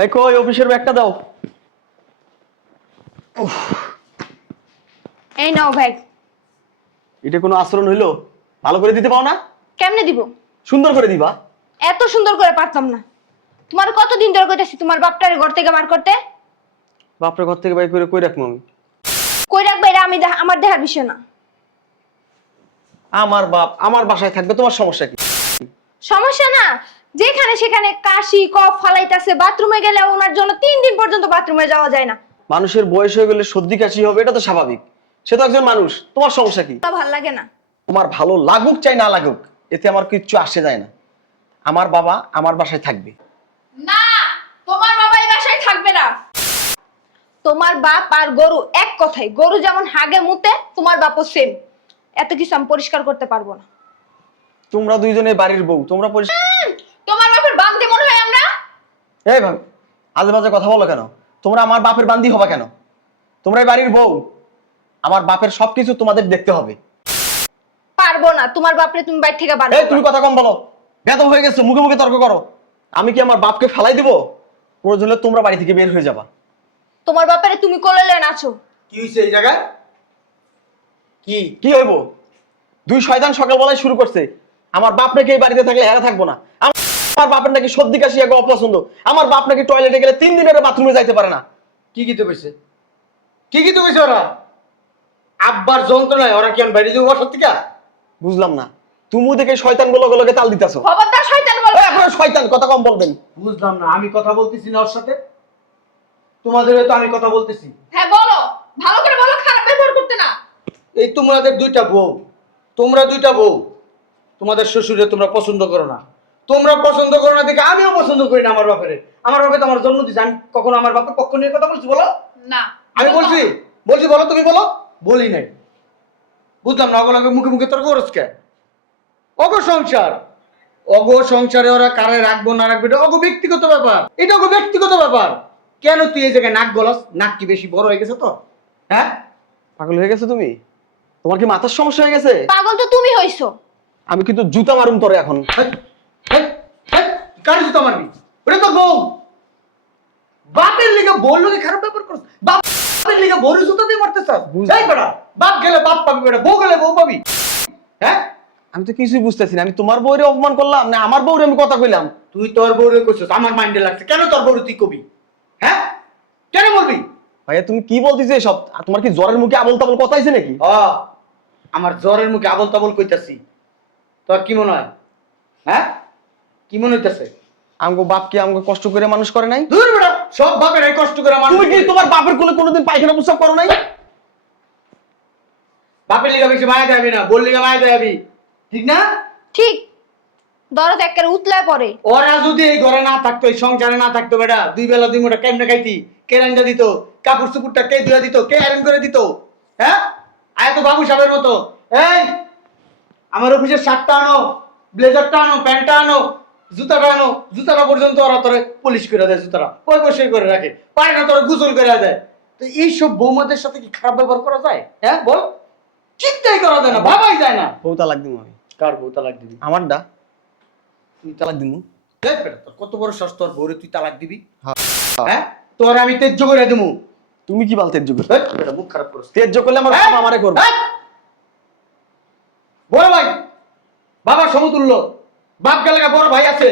এই কই অফিসের ব্যাগটা দাও। এই নাও ব্যাগ। এটা কোনো আচরণ হইল? ভালো করে দিতে পাও না? কেমনে দিব? সুন্দর করে দিবা। এত সুন্দর করে পারতাম না। তোমার কতদিন ধরে কইতাছি তোমার বাপটারে ঘর থেকে বার করতে? বাপরে ঘর থেকে বাই করে কই রাখব আমি? কই রাখবে এটা আমি আমার দেখার বিষয় না। আমার বাপ আমার বাসায় থাকবে তোমার সমস্যা কি? সমস্যা না। যেখানে সেখানে কাশি কফ ফালাইতাছে বাথরুমে গেলে ওনার জন্য তিন দিন পর্যন্ত বাথরুমে যাওয়া যায় না। মানুষের বয়স হয়ে গেলে সর্দি কাশি হবে এটা তো স্বাভাবিক। সে তো একজন মানুষ তোমার সমস্যা কি? তা ভালো লাগে না? তোমার ভালো লাগুক চাই না লাগুক এতে আমার কিচ্ছু আসে যায় না। আমার বাবা আমার বাসায় থাকবে। না তোমার বাবা এই বাসায় থাকবে না। তোমার বাপ আর গরু এক কথাই গরু যেমন হাগে মুতে তোমার বাপও সেম এত কিছু আমি পরিষ্কার করতে পারব না। তোমরা দুইজনে বাড়ির বউ তোমরা পরিষ্কার তোমার বাপের বান্ধে মনে হয় আমরা? এই ভাবি আজে বাজে কথা বলো কেন? তোমরা আমার বাপের বান্দি হবা কেন? তোমরা এই বাড়ির বউ। আমার বাপের সবকিছু তোমাদের দেখতে হবে। পারব না তোমার বাপরে তুমি বাইর থেকে এই তুমি কথা কম বলো। হয়ে গেছে মুখে মুখে তর্ক করো। আমি কি আমার বাপকে ফেলাই দিব? প্রয়োজন হলে তোমরা বাড়ি থেকে বের হয়ে যাবা। তোমার বাপারে তুমি কোলে নাচো কি হয়েছে এই জায়গায়? কি? কি হইব? দুই শয়তান সকালবেলায় শুরু করছে। আমার বাপ নাকি এই বাড়িতে থাকলে এরা থাকব না? আমার বাপের নাকি সর্দি কাশি এক অপছন্দ। আমার বাপ নাকি টয়লেটে গেলে তিন দিনের বাথরুমে যাইতে পারে না। কি কি তো কইছে? কি কি তো কইছে ওরা? আব্বার যন্ত্রণায় ওরা কি আমি বাইরে যাব বসার থেকে? বুঝলাম না। তুমি দেখে শয়তানগুলো গুলোকে তাল দিতেছো। খবরদার শয়তান বল। আপনার শয়তান কথা কম বলবেন। বুঝলাম না আমি কথা বলতেছি না ওর সাথে। তোমাদের তো আমি কথা বলতেছি। হ্যাঁ বলো। ভালো করে বলো খারাপ ব্যবহার করতে না। এই তোমাদের দুইটা বউ। তোমরা দুইটা বউ। তোমাদের শ্বশুরে তোমরা পছন্দ করো না। তোমরা পছন্দ করো না দেখে আমিও পছন্দ করি না আমার বাপের। আমার বাপে তো আমার জন্ম দিচ্ছে আমি কখনো আমার বাপের পক্ষ নিয়ে কথা বলছি বলো? না আমি বলছি বলছি বলো তুমি বলো? বলি নাই। বুঝলাম না অগলাকে মুখে মুখে তর্ক করছ কে? অগ সংসার। অগ সংসারে ওরা কারে রাখব না রাখবে এটা অগ ব্যক্তিগত ব্যাপার। এটা অগ ব্যক্তিগত ব্যাপার। কেন তুই এই জায়গায় নাক গলাস? নাক কি বেশি বড় হয়ে গেছে তো? হ্যাঁ? পাগল হয়ে গেছে তুমি? তোমার কি মাথার সমস্যা হয়ে গেছে? পাগল তো তুমি হইছো। আমি কিন্তু জুতা মারুম তোরে এখন। হেই, কার জুতো মারবি? ওটা তো বাপের লিগে লোকে খারাপ ব্যাপার করছ। বাপের লিগে বউর জুতো দিয়ে মারতে চাস। এই বেটা বাপ গেলে বাপ পাবি বেটা বউ গেলে বউ পাবি। হ্যাঁ? আমি তো কিছুই বুঝতেছি না। আমি তোমার বউরে অপমান করলাম না আমার বউরে আমি কথা কইলাম? তুই তোর বউরে কইছিস আমার মাইন্ডে লাগছে। কেন তোর বউরে তুই কবি? হ্যাঁ? কেন বলবি? ভাইয়া তুমি কি বলতেছো এসব? তোমার কি জ্বরের মুখে আবল তাবল কথা হয়েছে নাকি? আমার জ্বরের মুখে আবল তাবল কইতাছি। তোর কি মনে হয়? হ্যাঁ? কি মনে হইতাছে? আমগো বাপ কি আমগো কষ্ট করে মানুষ করে নাই? দূর বেটা সব বাপের এই কষ্ট করে মানুষ তুমি কি তোমার বাপের কোলে কোনোদিন পায়খানা প্রস্রাব করো নাই? বাপের লিগা বেশি মায়া দেয়াবি না বোর লিগা মায়া দেয়াবি। ঠিক না? ঠিক। দরদ একেবারে উতলায় পড়ে। ওরা যদি এই ঘরে না থাকতো এই সংসারে না থাকতো বেটা দুই বেলা দুই মোটা কেমনে খাইতি? কে রান্না দিত কাপড় চুপুরটা কে ধুয়া দিত কে আয়রন করে দিত? হ্যাঁ? আয় তো বাবু সাহেবের মতো। এই আমার অফিসের শার্টটা আনো ব্লেজারটা আনো প্যান্টটা আনো জুতাটা আনো জুতাটা পর্যন্ত ওরা তোরে পলিশ করে দেয় জুতাটা। পয় পয়সাই করে রাখে? পায় না তোরা গুজল করে দেয়। তো এইসব বৌমাদের সাথে কি খারাপ ব্যবহার করা যায়? হ্যাঁ বল। চিন্তাই করা যায় না ভাবাই যায় না। বউ তালাক দিমু আমি। কার বউ তালাক দিবি? আমার ডা তুমি তালাক দিমু। দেখ বেটা, তোর কত বড় সস তোর বউরে তুই তালাক দিবি? হ্যাঁ। হ্যাঁ? তোর আমি তেজ্য করে দেবো তুমি কি বালতের যুগ বেটা মুখ খারাপ করছিস তেজ্য করলে আমার আমারে করবে বড় ভাই বাবা সমতুল্য বাপ গেলে বড় ভাই আছে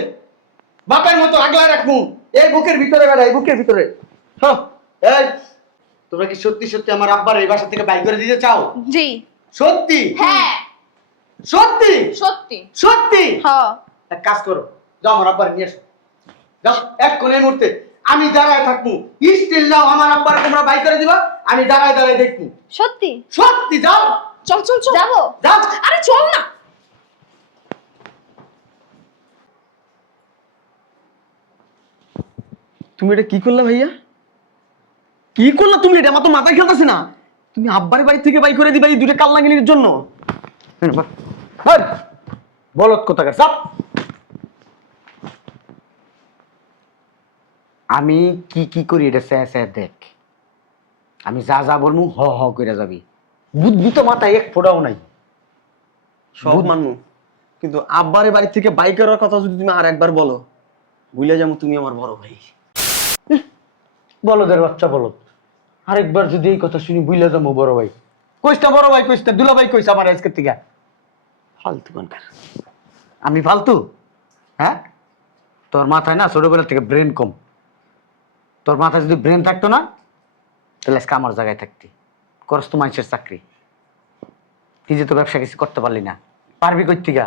বাপের মতো আগলায় রাখব। এই বুকের ভিতরে বেড়া এই বুকের ভিতরে। হ্যাঁ এই তোমরা কি সত্যি সত্যি আমার আব্বার এই বাসা থেকে বাইক করে দিতে চাও? জি। সত্যি? হ্যাঁ। সত্যি? সত্যি। সত্যি? হ্যাঁ এক কাজ করো যাও আমার আব্বার নিয়ে এসো যাও এক কোণে মুহূর্তে। আমি দাঁড়ায় থাকব। স্টিল যাও আমার আব্বার তোমরা বাইক করে দিবা। আমি দাঁড়ায় দাঁড়ায় দেখব। সত্যি? সত্যি যাও। চল চল চল। যাব। যাও। আরে চল না। তুমি এটা কি করলে ভাইয়া? কি করলা তুমি এটা? আমার তো মাথায় খেলতেছে না। তুমি আব্বার বাড়ি থেকে বাই করে দিবা এই দুটো কাল্লাঙ্গিনীর জন্য। বলত কোথাকার? চাপ আমি কি কি করি এটা স্যার স্যার দেখ। আমি যা যা বলব হ হ করে যাবি। বুদ্ধি তো মাথায় এক ফোটাও নাই। সব মানমু কিন্তু আব্বারের বাড়ি থেকে বাই করার কথা যদি তুমি আর একবার বলো বুঝলে যাব তুমি আমার বড় ভাই। বলদের বাচ্চা বলদ। আরেকবার যদি এই কথা শুনি বুঝলে যাব বড় ভাই। কইসটা বড় ভাই কইসটা? দুলা ভাই কইস আমার আজকের থেকে। ফালতু কোনকার আমি ফালতু? হ্যাঁ? তোর মাথায় না ছোটবেলা থেকে ব্রেন কম। তোর মাথায় যদি ব্রেন থাকতো না তাহলে আজকে আমার জায়গায় থাকতি। করস তো মানুষের চাকরি। নিজে তো ব্যবসা কিছু করতে পারলি না। পারবি কই থেকে?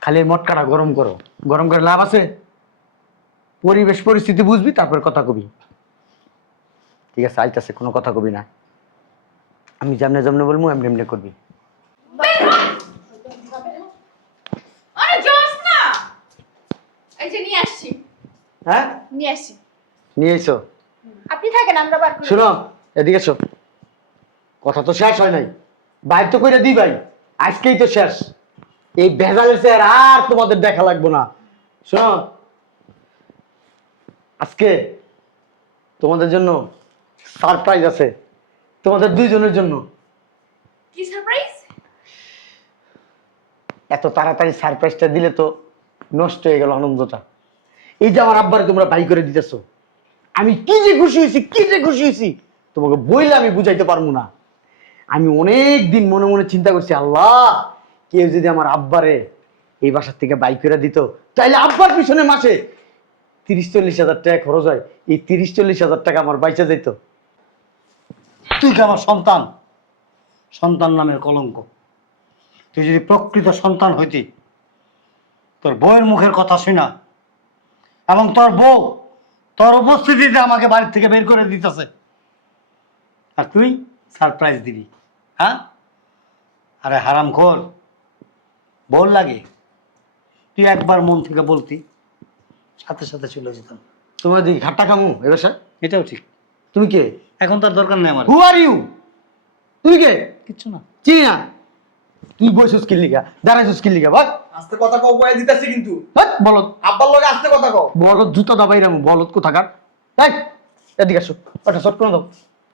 খালি মটকাটা গরম করো। গরম করে লাভ আছে? পরিবেশ পরিস্থিতি বুঝবি তারপর কথা কবি। ঠিক আছে আইতাছে কোনো কথা কবি না। আমি যেমনে যেমনে বলব এমনি এমনি করবি। হ্যাঁ? নিয়ে এসো। আপনি থাকেন আমরা বার করে। শোনো এদিকে এসো। কথা তো শেষ হয় নাই। বাইর তো কইরা ভাই আজকেই তো শেষ। এই ভেজালের স্যার আর তোমাদের দেখা লাগবো না। শোনো আজকে তোমাদের জন্য সারপ্রাইজ আছে। তোমাদের দুইজনের জন্য। কি সারপ্রাইজ? এত তাড়াতাড়ি সারপ্রাইজটা দিলে তো নষ্ট হয়ে গেল আনন্দটা। এই যে আমার আব্বারে তোমরা বাই করে দিতেছো আমি কি যে খুশি হয়েছি কি যে খুশি হয়েছি তোমাকে বইলে আমি বুঝাইতে পারব না। আমি অনেক দিন মনে মনে চিন্তা করছি আল্লাহ কেউ যদি আমার আব্বারে এই বাসার থেকে বাই করে দিত তাইলে আব্বার পিছনে মাসে তিরিশ চল্লিশ হাজার টাকা খরচ হয়। এই তিরিশ চল্লিশ হাজার টাকা আমার বাইচা যেত তুই কি আমার সন্তান? সন্তান নামের কলঙ্ক। তুই যদি প্রকৃত সন্তান হইতি, তোর বউয়ের মুখের কথা শুনা এবং তোর বউ তোর উপস্থিতিতে আমাকে বাড়ি থেকে বের করে দিতেছে। আর তুই সারপ্রাইজ দিবি হ্যাঁ? আরে হারাম খোর বল লাগে। তুই একবার মন থেকে বলতি। সাথে সাথে চলে যেতাম। তোমার দিকে ঘাটটা কামু এ বাসা এটাও ঠিক। তুমি কে? এখন তার দরকার নেই আমার। হু আর ইউ তুমি কে? কিচ্ছু না। চিনি না। তুই বসছিস কি লিগা দাঁড়াইছিস কি লিগা বল। আস্তে কথা কও কয়ে দিতেছি কিন্তু। হট, বলত আব্বার লগে আস্তে কথা কও। বলত জুতা দাবাই রামু বলত কোথাকার? এই এদিকে আসো। ওটা শর্ট করে দাও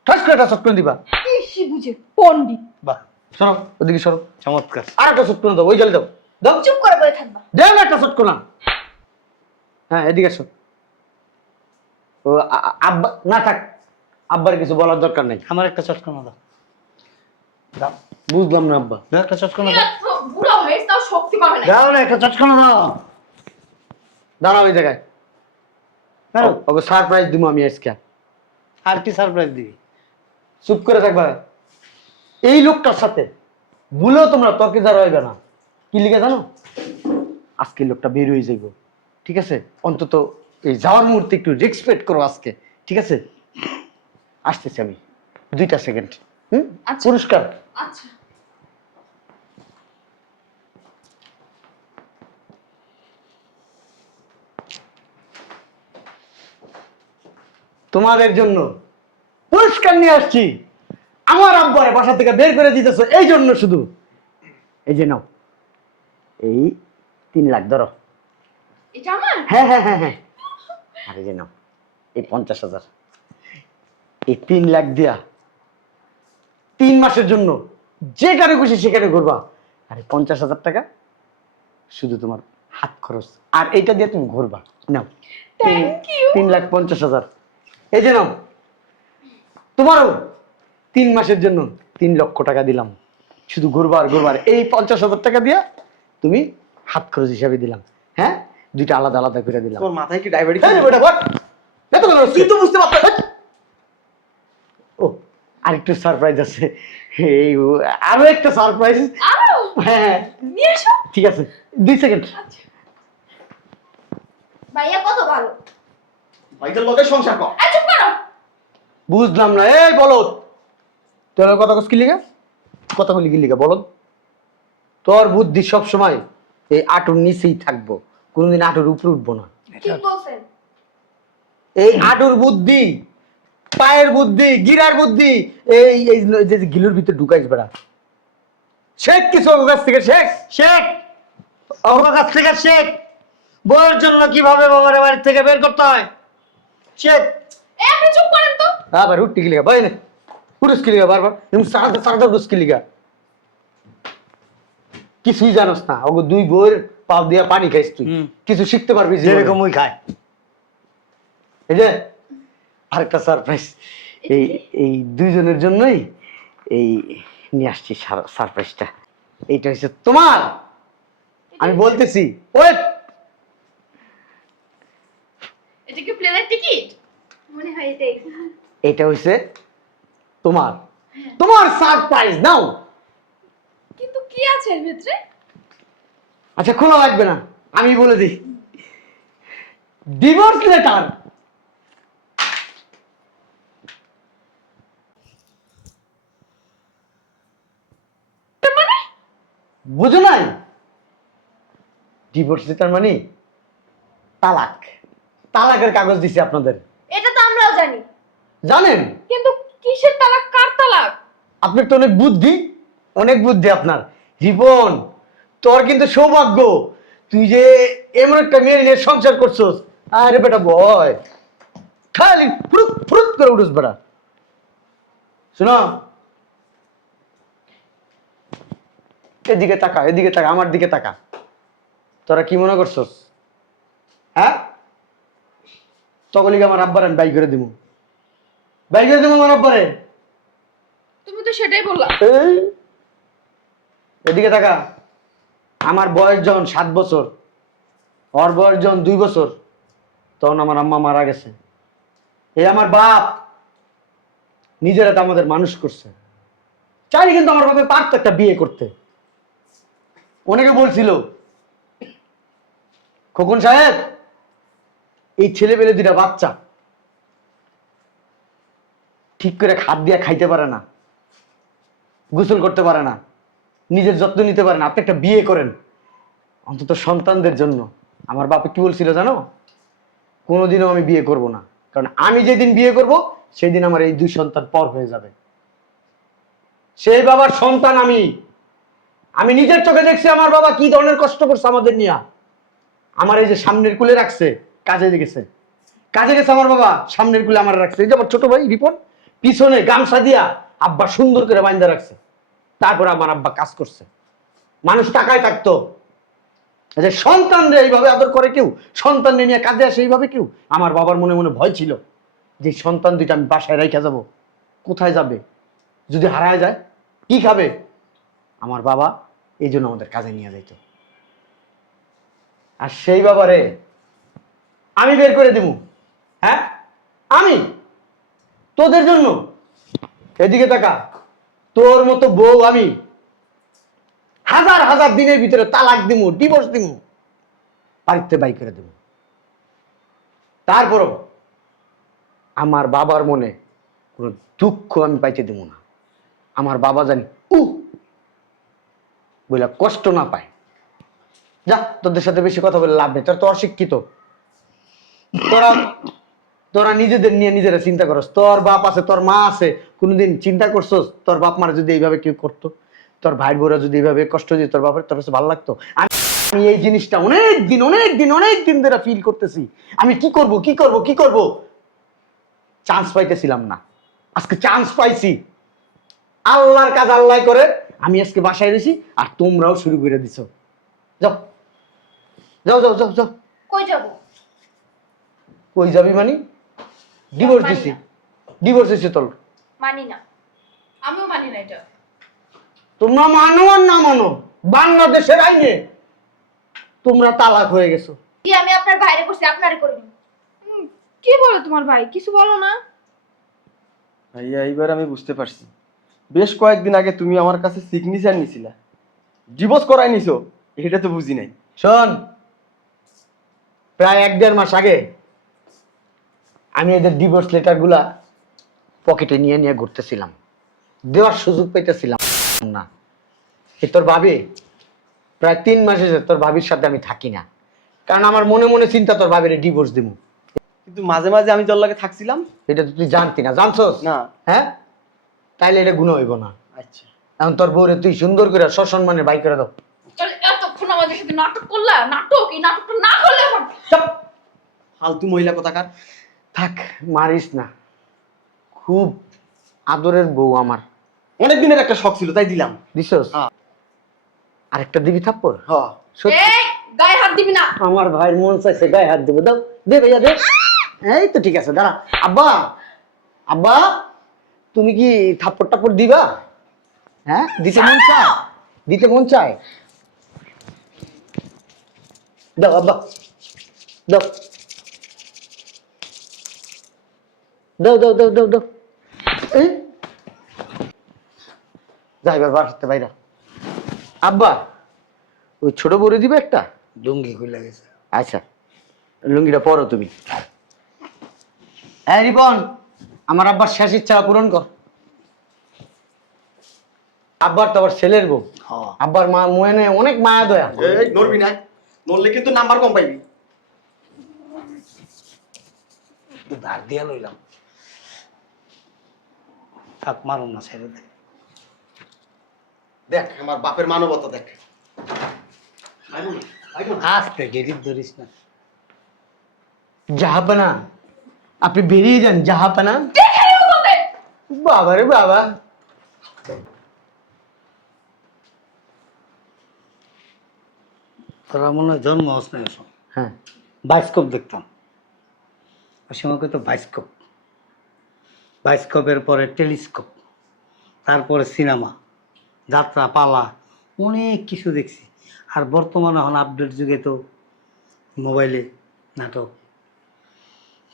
ঠাস করে একটা শর্ট করে দিবা। কি বুঝে? পণ্ডিত বাহ। সরো ওদিকে সরো। চমৎকার। আর একটা শর্ট করে দাও ওই গেলে দাও। দাও। চুপ করে বসে থাকবা। দেও না একটা শর্ট করে। হ্যাঁ এদিকে আসো। ও আব্বা না থাক আব্বার কিছু বলার দরকার নেই। আমার একটা চটকানা দাও। দাও বুঝলাম না আব্বা। দাও একটা চটকানা দাও। বুড়ো হয়েছে তাও শক্তি পাবে না। দাও না একটা চটকানা দাও। দাঁড়াও ওই জায়গায়। দাও। ওকে সারপ্রাইজ দিব আমি আজকে। আর কি সারপ্রাইজ দিবি? চুপ করে থাকবা এই লোকটার সাথে ভুলেও তোমরা তর্কে যা রইবে না। কি লিখে জানো? আজকে লোকটা বের হয়ে যাইব। ঠিক আছে? অন্তত এই যাওয়ার মুহূর্তে একটু রেসপেক্ট করো আজকে। ঠিক আছে? আসতেছি আমি। দুইটা সেকেন্ড হুম? আচ্ছা। পুরস্কার। আচ্ছা। তোমাদের জন্য পুরস্কার নিয়ে আসছি। আমার আব্বারে বাসা থেকে বের করে দিতেছো এই জন্য শুধু। এই যে নাও। এই তিন লাখ ধরো। এটা আমার? হ্যাঁ হ্যাঁ হ্যাঁ হ্যাঁ। আর যে নাও এই পঞ্চাশ হাজার। এই তিন লাখ দিয়া তিন মাসের জন্য যেখানে খুশি সেখানে ঘুরবা। আর পঞ্চাশ হাজার টাকা শুধু তোমার হাত খরচ। আর এইটা দিয়ে তুমি ঘুরবা। নাও তিন- তিন লাখ পঞ্চাশ হাজার। এই যে নাও তোমারও তিন মাসের জন্য তিন লক্ষ টাকা দিলাম। শুধু ঘুরবার ঘুরবার এই পঞ্চাশ হাজার টাকা দিয়া তুমি হাত খরচ হিসাবে দিলাম। হ্যাঁ? দুইটা আলাদা আলাদা করে দিলাম। তোর মাথায় কি ডায়াবেটিস তুই তো বুঝতে পারছিস ও আরেকটু সারপ্রাইজ আছে। এই ও, আরও একটা সারপ্রাইজ হ্যাঁ। নিয়ে এসো। ঠিক আছে দুই সেকেন্ড ভাইয়া কত ভালো? ভাইদের লগে সংসার কর। চুপ করো। বুঝলাম না এই বলো তোর কথা কস কি লিগা? কথা বলি কি লিগা বলো তোর বুদ্ধি সব সময় এই আটুর নিচেই থাকব। কোনোদিন আটুর উপরে উঠবো না। এই আটুর বুদ্ধি পায়ের বুদ্ধি গিরার বুদ্ধি এই এই যে গিলুর ভিতরে ঢুকাইস বেড়া। শেখ কিছু ওর কাছ থেকে শেখ? শেখ! কাছ থেকে শেখ! বউয়ের জন্য কীভাবে বাবার বাড়ি থেকে বের করতে হয়? শেখ! এই আপনি চুপ করেন তো। আবার উঠতে কি লিগা বাইনে পুরুষ কি লিগা বারবার সারাটা সারাটা পুরুষ কি লিগা কিছুই জানোস না। ওগো দুই বইয়ের পাও দিয়া পানি খাইস তুই। কিছু শিখতে পারবি যেরকম ওই খায় এই যে আরেকটা সারপ্রাইজ এই এই দুইজনের জন্যই এই নিয়ে আসছি সারপ্রাইজটা এইটা হচ্ছে তোমার। আমি বলতেছি ওয়েট। এটা কি প্লেনের টিকিট? মনে হয় এটাই। এটা হচ্ছে তোমার। তোমার সারপ্রাইজ নাও। কি আছে এর ভিতরে? আচ্ছা খোলা লাগবে না। আমি বলে দিই। ডিভোর্স লেটার বুঝো নাই? ডিভোর্স লেটার মানে তালাক। তালাকের কাগজ দিছি আপনাদের। এটা তো আমরাও জানি। জানেন? কিন্তু কিসের তালাক? কার তালাক? আপনার তো অনেক বুদ্ধি। অনেক বুদ্ধি আপনার। রিপন তোর কিন্তু সৌভাগ্য। তুই যে এমন একটা মেয়ে নিয়ে সংসার করছস আরে বেটা বয় খালি ফুরুত ফুরুত করে উঠোস বেটা। শোনো এদিকে তাকা এদিকে তাকা আমার দিকে তাকা। তোরা কি মনে করছস? হ্যাঁ? তকলিকে আমার আব্বার আমি বাই করে দিব বাই করে দিব আমার আব্বারে। তুমি তো সেটাই বললা। এদিকে তাকা আমার বয়স যখন সাত বছর, ওর বয়স যখন দুই বছর, তখন আমার আম্মা মারা গেছে। এই আমার বাপ নিজেরা তো আমাদের মানুষ করছে। চাইলে কিন্তু আমার বাপে পারতো একটা বিয়ে করতে। অনেকে বলছিল, খোকন সাহেব, এই ছেলে পেলে দুটা বাচ্চা ঠিক করে খাদ দিয়া খাইতে পারে না, গোসল করতে পারে না। নিজের যত্ন নিতে পারেন, আপনি একটা বিয়ে করেন। অন্তত সন্তানদের জন্য। আমার বাপে কি বলছিল জানো? কোনোদিনও আমি বিয়ে করব না। কারণ আমি যেদিন বিয়ে করব সেই দিন আমার এই দুই সন্তান পর হয়ে যাবে। সেই বাবার সন্তান আমি। আমি নিজের চোখে দেখছি আমার বাবা কি ধরনের কষ্ট করছে আমাদের নিয়ে। আমার এই যে সামনের কুলে রাখছে, কাজে গেছে কাজে গেছে আমার বাবা, সামনের কুলে আমার রাখছে। এই যে আমার ছোট ভাই, রিপন, পিছনে গামছা দিয়া আব্বা সুন্দর করে বাইন্দা রাখছে। তারপরে আমার আব্বা কাজ করছে। মানুষ টাকায় থাকতো। যে সন্তানরে এইভাবে আদর করে কেউ? সন্তান নিয়ে কাজে আসে, এইভাবে কেউ? আমার বাবার মনে মনে ভয় ছিল যে সন্তান দুইটা আমি বাসায় রেখে যাব। কোথায় যাবে? যদি হারায় যায়, কি খাবে? আমার বাবা এই জন্য আমাদের কাজে নিয়ে যাইত। আর সেই বাবারে আমি বের করে দিব হ্যাঁ? আমি? তোদের জন্য? এদিকে তাকা। তোর মতো বউ আমি হাজার হাজার দিনের ভিতরে তালাক দিমু ডিভোর্স দিমু, বাড়িতে বাই করে দেবো তারপরও আমার বাবার মনে কোনো দুঃখ আমি পাইতে দেবো না। আমার বাবা জানি উ বলে কষ্ট না পায়। যা, তোদের সাথে বেশি কথা বলে লাভ নেই, তোরা তো অশিক্ষিত। তোরা তোরা নিজেদের নিয়ে নিজেরা চিন্তা করস। তোর বাপ আছে তোর মা আছে কোনোদিন চিন্তা করছস? তোর বাপ মারা যদি এইভাবে কেউ করতো? তোর ভাই বোরা যদি এইভাবে কষ্ট দিত তোর বাপের তোর কাছে ভালো লাগতো? আমি আমি এই জিনিসটা অনেক দিন অনেক দিন অনেক দিন ধরে ফিল করতেছি। আমি কি করব কি করব কি করব? চান্স পাইতেছিলাম না। আজকে চান্স পাইছি। আল্লাহর কাজ আল্লাহ করে। আমি আজকে বাসায় রয়েছি আর তোমরাও শুরু করে দিছো। যাও। যাও যাও যাও যাও। কই যাব? কই যাবি মানে? ডিভোর্স দিছি। ডিভোর্স দিছি তোর। মানি না। আমিও মানি না এটা। তোমরা মানো আর না মানো বাংলাদেশের আইনে তোমরা তালাক হয়ে গেছো। কি আমি আপনার বাইরে করছি আপনারে করবেন কি বলো তোমার ভাই? কিছু বলো না। ভাইয়া এইবার আমি বুঝতে পারছি। বেশ কয়েকদিন আগে তুমি আমার কাছে সিগনেচার নিছিলা। ডিভোর্স করাই নিছো এটা তো বুঝি নাই। শোন প্রায় এক দেড় মাস আগে আমি এদের ডিভোর্স লেটারগুলা পকেটে নিয়ে নিয়ে ঘুরতেছিলাম। দেওয়ার সুযোগ পেতেছিলাম না। এ তোর ভাবি প্রায় তিন মাস এসে তোর ভাবির সাথে আমি থাকি না। কারণ আমার মনে মনে চিন্তা তোর ভাবির ডিভোর্স দিব কিন্তু মাঝে মাঝে আমি তোর লাগে থাকছিলাম। এটা তো তুই জানতি না জানছস? না। হ্যাঁ? তাইলে এটা গুণ হইব না। আচ্ছা। এখন তোর বউরে তুই সুন্দর করে সসম্মানে বাই করে দাও। এতক্ষণ আমাদের সাথে নাটক করলা? নাটক? এই নাটকটা না করলে ফালতু মহিলা কোথাকার। থাক মারিস না। খুব আদরের বউ আমার। অনেক দিনের একটা শখ ছিল তাই দিলাম। দিছস? হ্যাঁ। আরেকটা দিবি থাপ্পর হ সত্যি? এই গায়ে হাত দিবি না। আমার ভাইয়ের মন চাইছে গায়ে হাত দেবো। দাও দে ভাইয়া দে। এই তো ঠিক আছে দাঁড়া। আব্বা আব্বা তুমি কি থাপ্পড় টাপ্পড় দিবা? হ্যাঁ দিতে মন চায়? দিতে মন চায়? দাও আব্বা। দাও। দাও দাও দাও দাও দাও। এই যাই এবার বাসাতে বাইরা। আব্বা ওই ছোট বড় দিবে একটা? লুঙ্গি খুলে গেছে। আচ্ছা লুঙ্গিটা পরো তুমি। হ্যাঁ রিপন আমার আব্বার শেষ ইচ্ছা পূরণ কর। আব্বার তো আবার ছেলের বউ। হ্যাঁ। আব্বার মা মনে অনেক মায়া দয়া। এই নড়বি না। নড়লে কিন্তু নাম্বার কম পাইবি। ধার দিয়ে লইলাম। থাক মারুম না ছেড়ে দে। দেখ আমার বাপের মানবতা দেখ। আস্তে গেরিব ধরিস না। জাহাপানা আপনি বেরিয়ে যান জাহাপানা। বাবা রে বাবা। তোরা মনে হয় জন্ম হস না হ্যাঁ। বাইস্কোপ দেখতাম। ওই সময় তো বাইস্কোপ। বাইস্কোপের পরে টেলিস্কোপ তারপরে সিনেমা যাত্রা পালা অনেক কিছু দেখছি। আর বর্তমানে এখন আপডেট যুগে তো মোবাইলে নাটক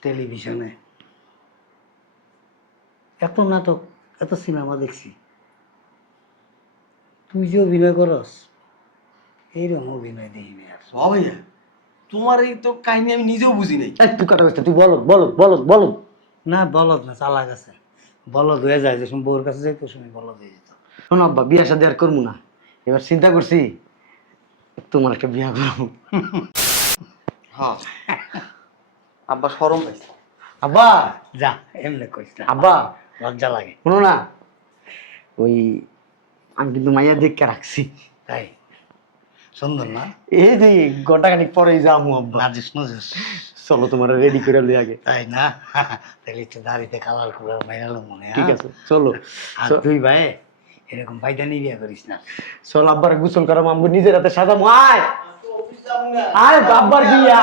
টেলিভিশনে এত নাটক এত সিনেমা দেখছি। তুই যে অভিনয় করস এইরকম অভিনয় দিইনি আর। তোমার এই তো কাহিনী আমি নিজেও বুঝি নাই। এই তুই কাটা তুই বলো বলো বলো বলো না বলদ না চালাক আছে। বলদ হয়ে যায় যে সময় বউর কাছে যাইতো সময় বলদ হয়ে যেত। শোনো আব্বা বিয়া শাদি আর করব না। এবার চিন্তা করছি তোমার একটা বিয়া করব। হ্যাঁ। আব্বা সরম পাইছে। আব্বা যা এমনি কইস না। আব্বা। লজ্জা লাগে। শোনো না ওই আমি কিন্তু মাইয়া দেখে রাখছি। তাই? সুন্দর না? এই যে ঘন্টাখানি পরেই যাব আব্বা। নাজিস নজিস। চলো তোমার রেডি করে লই আগে। তাই না তাহলে একটু দাড়িতে কালার করে মনে হয়, ঠিক হ্যাঁ? আছে চলো। আর তুই ভাই এরকম বাইদানি বিয়া করিস না। চল আব্বার গোসল করা মামবো নিজের হাতে সাজাম আয়! আয় বাব্বার বিয়া।